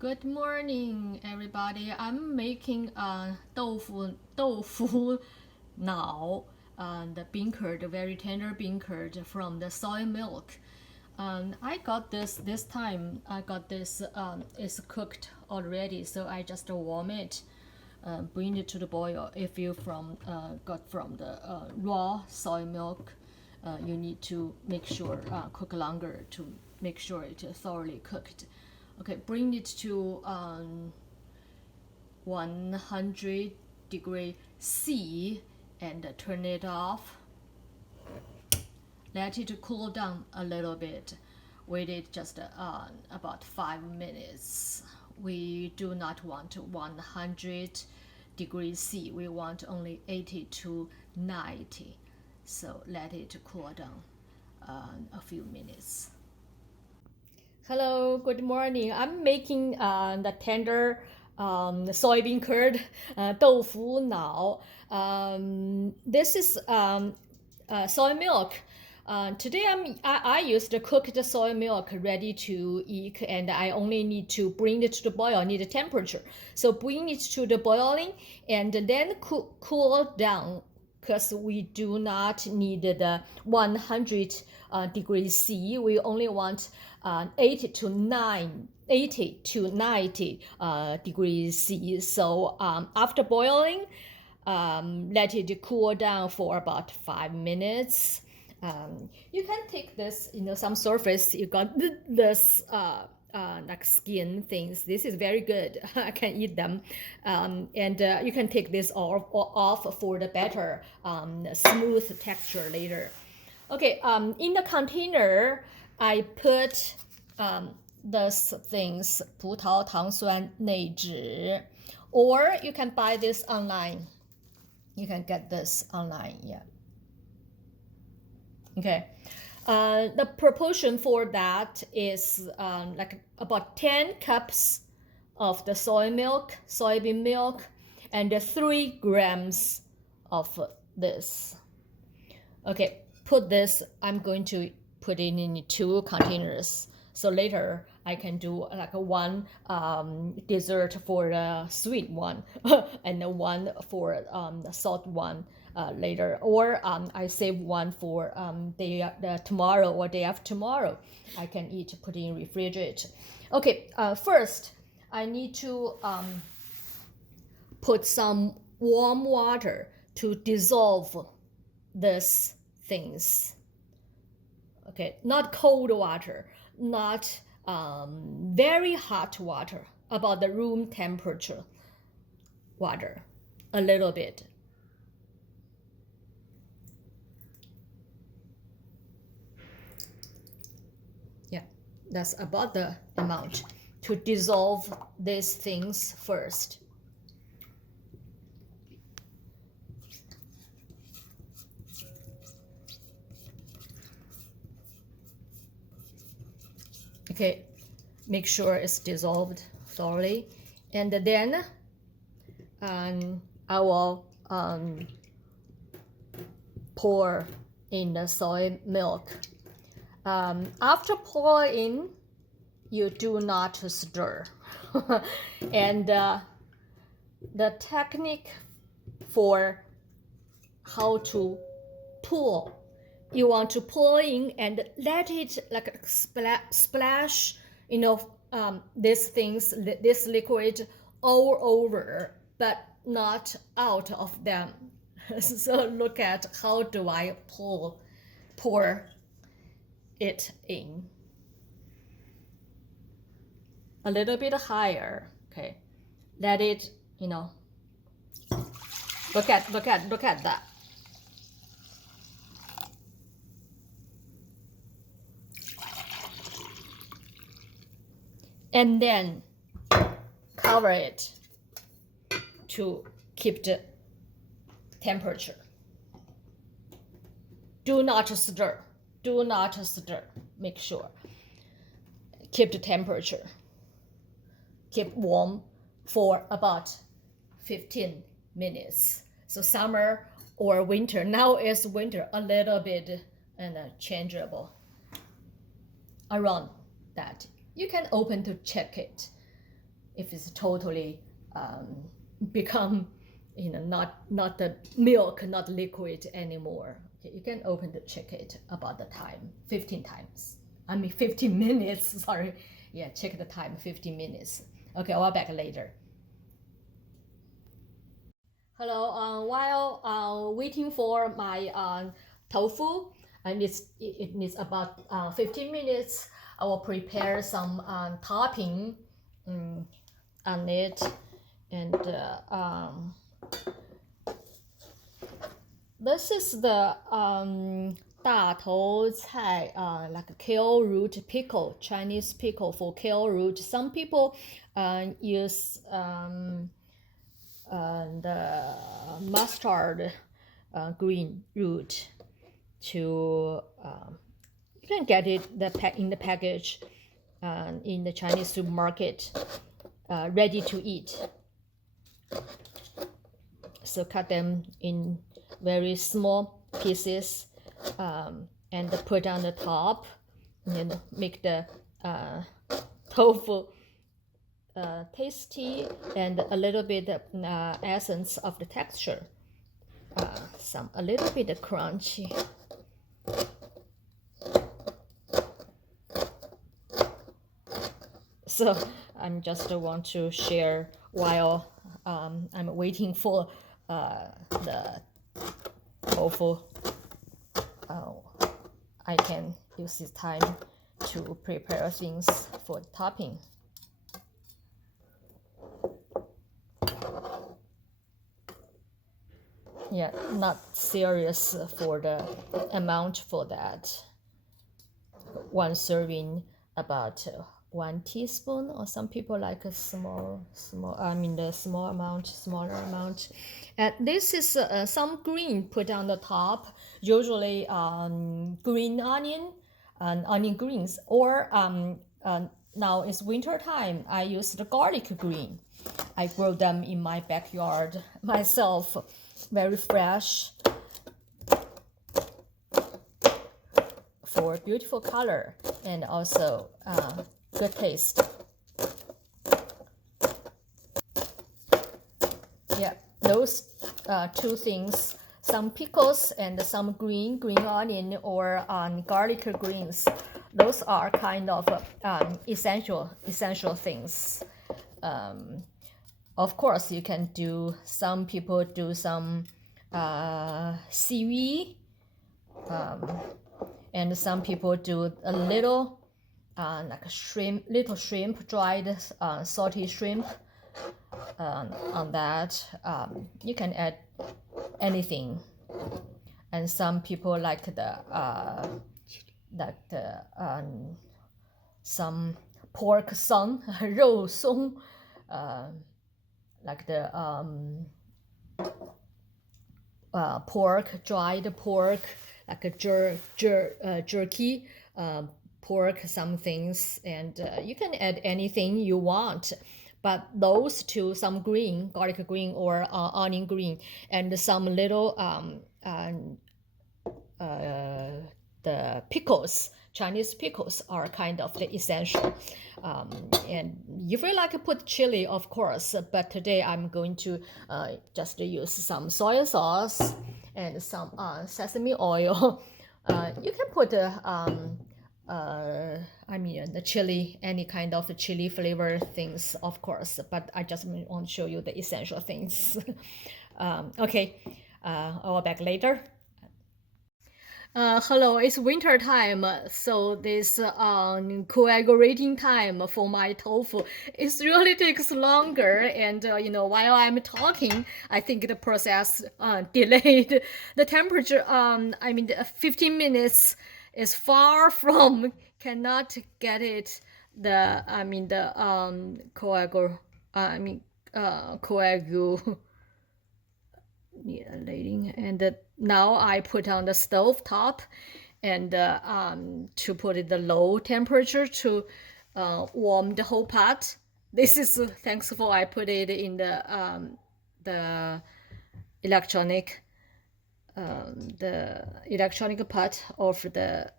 Good morning, everybody. I'm making tofu now, the bean curd, very tender bean curd from the soy milk. I got this time. I got this. It's cooked already, so I just warm it, bring it to the boil. If you got from the raw soy milk, you need to make sure cook longer to make sure it is thoroughly cooked. Okay, bring it to 100 degree C and turn it off. Let it cool down a little bit. Wait it just about 5 minutes. We do not want 100 degrees C. We want only 80 to 90. So let it cool down a few minutes. Hello, good morning. I'm making the tender soybean curd, tofu now. This is soy milk. Today I used the cooked soy milk ready to eat, and I only need to bring it to the boil. I need a temperature, so bring it to the boiling and then cool down, because we do not need the 100 degrees C. We only want 80 to 90 degrees C. So after boiling, let it cool down for about 5 minutes. You can take this, some surface. You got this like skin things. This is very good. I can eat them, and you can take this off for the better smooth texture later. Okay, in the container, I put these things, 葡萄糖酸内酯, or you can buy this online. You can get this online, yeah. Okay, the proportion for that is like about 10 cups of the soybean milk, and 3 grams of this. Okay, I'm going to put it in 2 containers. So later I can do like one dessert for the sweet one and one for the salt one later, or I save one for tomorrow or day after tomorrow. I can eat, put in refrigerator. Okay, first I need to put some warm water to dissolve these things. Okay, not cold water, not very hot water, about the room temperature water, a little bit. Yeah, that's about the amount to dissolve these things first. Okay, make sure it's dissolved thoroughly, and then I will pour in the soy milk. After pouring, you do not stir. And the technique for how to pour, you want to pour in and let it like splash, these things, this liquid all over, but not out of them. So look at how do I pour it in. A little bit higher. Okay, let it, look at that. And then cover it to keep the temperature. Do not stir. Do not stir. Make sure. Keep the temperature. Keep warm for about 15 minutes. So summer or winter. Now is winter, a little bit and changeable around that. You can open to check it. if it's totally become, not the milk, not liquid anymore. Okay, you can open to check it about the time, 15 times. 15 minutes, sorry. Yeah, check the time, 15 minutes. Okay, I'll be back later. Hello, while waiting for my tofu, it needs about 15 minutes. I will prepare some topping on it, and this is the 大头菜, like kale root pickle, Chinese pickle for kale root. Some people use the mustard green root to you can get it in the package in the Chinese supermarket, ready to eat. So cut them in very small pieces and put on the top, and make the tofu tasty and a little bit essence of the texture, a little bit crunchy. So I'm just want to share while I'm waiting for the tofu. I can use this time to prepare things for topping. Yeah, not serious for the amount for that. One serving about 1 teaspoon, or some people like a smaller amount. And this is some green put on the top, usually green onion and onion greens, or now it's winter time, I use the garlic green. I grow them in my backyard myself, very fresh, for beautiful color and also good taste. Yeah, those two things, some pickles and some green onion or garlic greens, those are kind of essential things. Of course, you can do, some people do some seaweed, and some people do a little like little shrimp, dried salty shrimp on that. You can add anything, and some people like some pork song, 肉松, like the pork, dried pork, like a jerky, pork, some things, and you can add anything you want. But those two, some green, garlic green or onion green, and some little the pickles, Chinese pickles, are kind of the essential. And if you like to put chili, of course, but today I'm going to just use some soy sauce and some sesame oil. You can put the chili, any kind of chili flavor things, of course, but I just want to show you the essential things. Okay, I'll be back later. Hello, it's winter time, so this coagulating time for my tofu, it really takes longer, and while I'm talking, I think the process delayed. The temperature, 15 minutes is far from, cannot get it, coagulating. And now I put on the stove top, and to put it the low temperature to warm the whole pot. This is thankful I put it in the electronic pot of the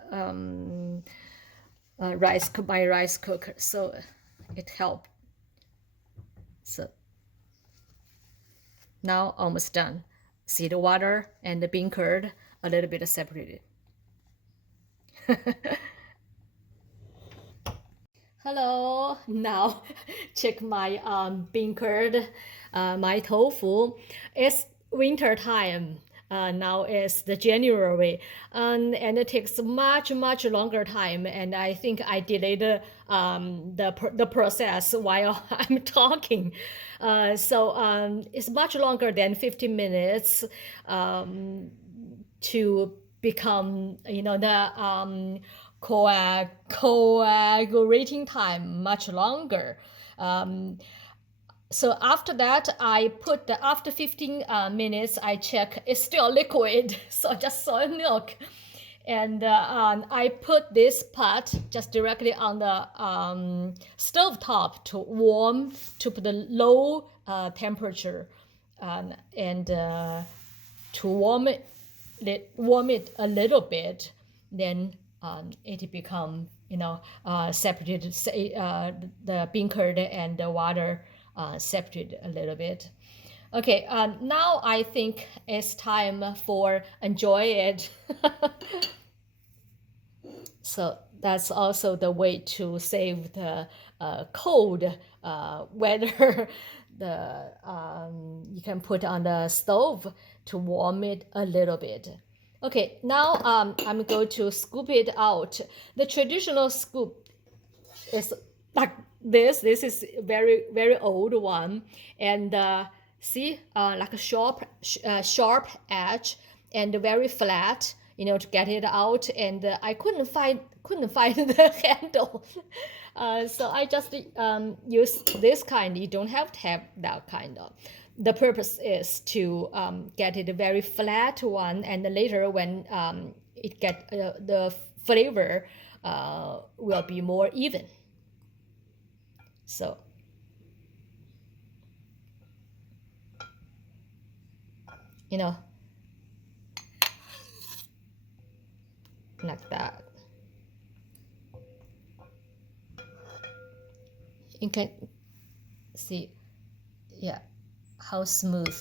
my rice cooker, so it helped. So now almost done. See the water and the bean curd a little bit separated. Hello, now check my bean curd, my tofu. It's winter time. Now it's the January, and it takes much longer time. And I think I delayed the process while I'm talking. So it's much longer than 15 minutes to become, the coagulating time much longer. So after that, after 15 minutes, I check it's still liquid, so just soy milk. And I put this pot just directly on the stove top to warm, to put the low temperature, and to warm it a little bit. Then it become, separated. The bean curd and the water separated a little bit. Okay, now I think it's time for enjoy it. So that's also the way to save the cold weather. You can put on the stove to warm it a little bit. Okay, now I'm going to scoop it out. The traditional scoop is like this. This is very old one, and see, like a sharp edge and very flat, to get it out. And I couldn't find the handle. So I just use this kind. You don't have to have that kind of. The purpose is to get it a very flat one, and later when it get the flavor will be more even. So like that. You can see, yeah, how smooth.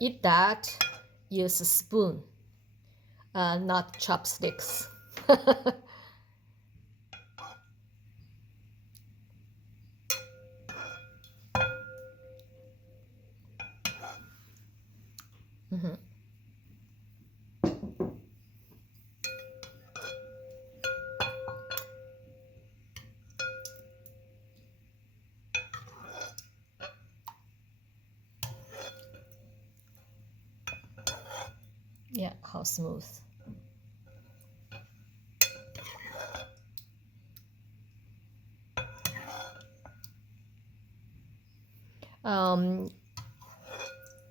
Eat that, use a spoon, not chopsticks. Mm-hmm. Yeah, how smooth.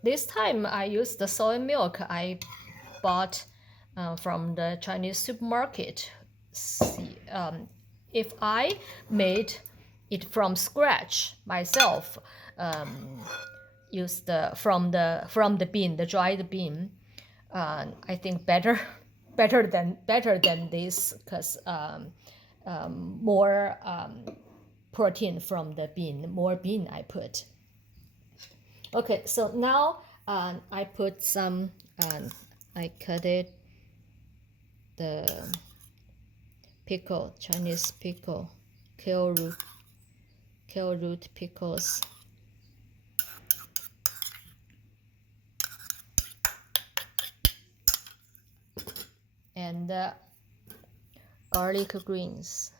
This time I used the soy milk I bought from the Chinese supermarket. See, if I made it from scratch myself, use from the bean, the dried bean, I think better than this, because more protein from the bean, more bean I put. Okay, so now I put some, I cut it, the pickle, Chinese pickle, kale root pickles. And garlic greens.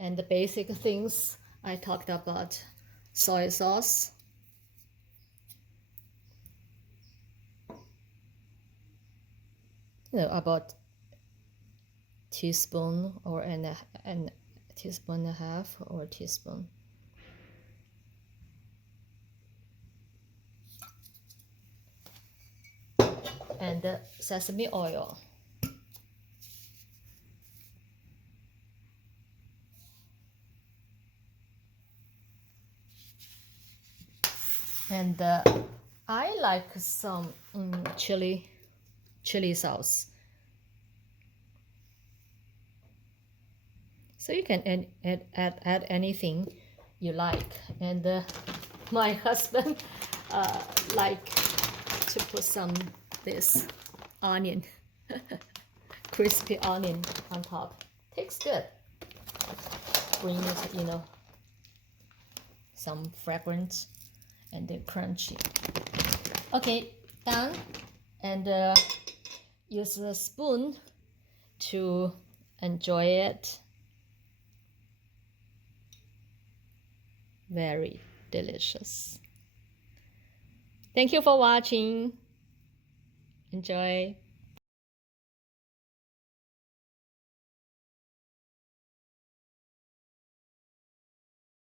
And the basic things I talked about: soy sauce, about teaspoon or a teaspoon and a half, or a teaspoon. And sesame oil. And I like some chili sauce. So you can add anything you like. And my husband like to put some this onion, crispy onion on top. Tastes good. Bring it, you know, some fragrance and then crunchy. Okay, done. And use a spoon to enjoy it. Very delicious. Thank you for watching. Enjoy.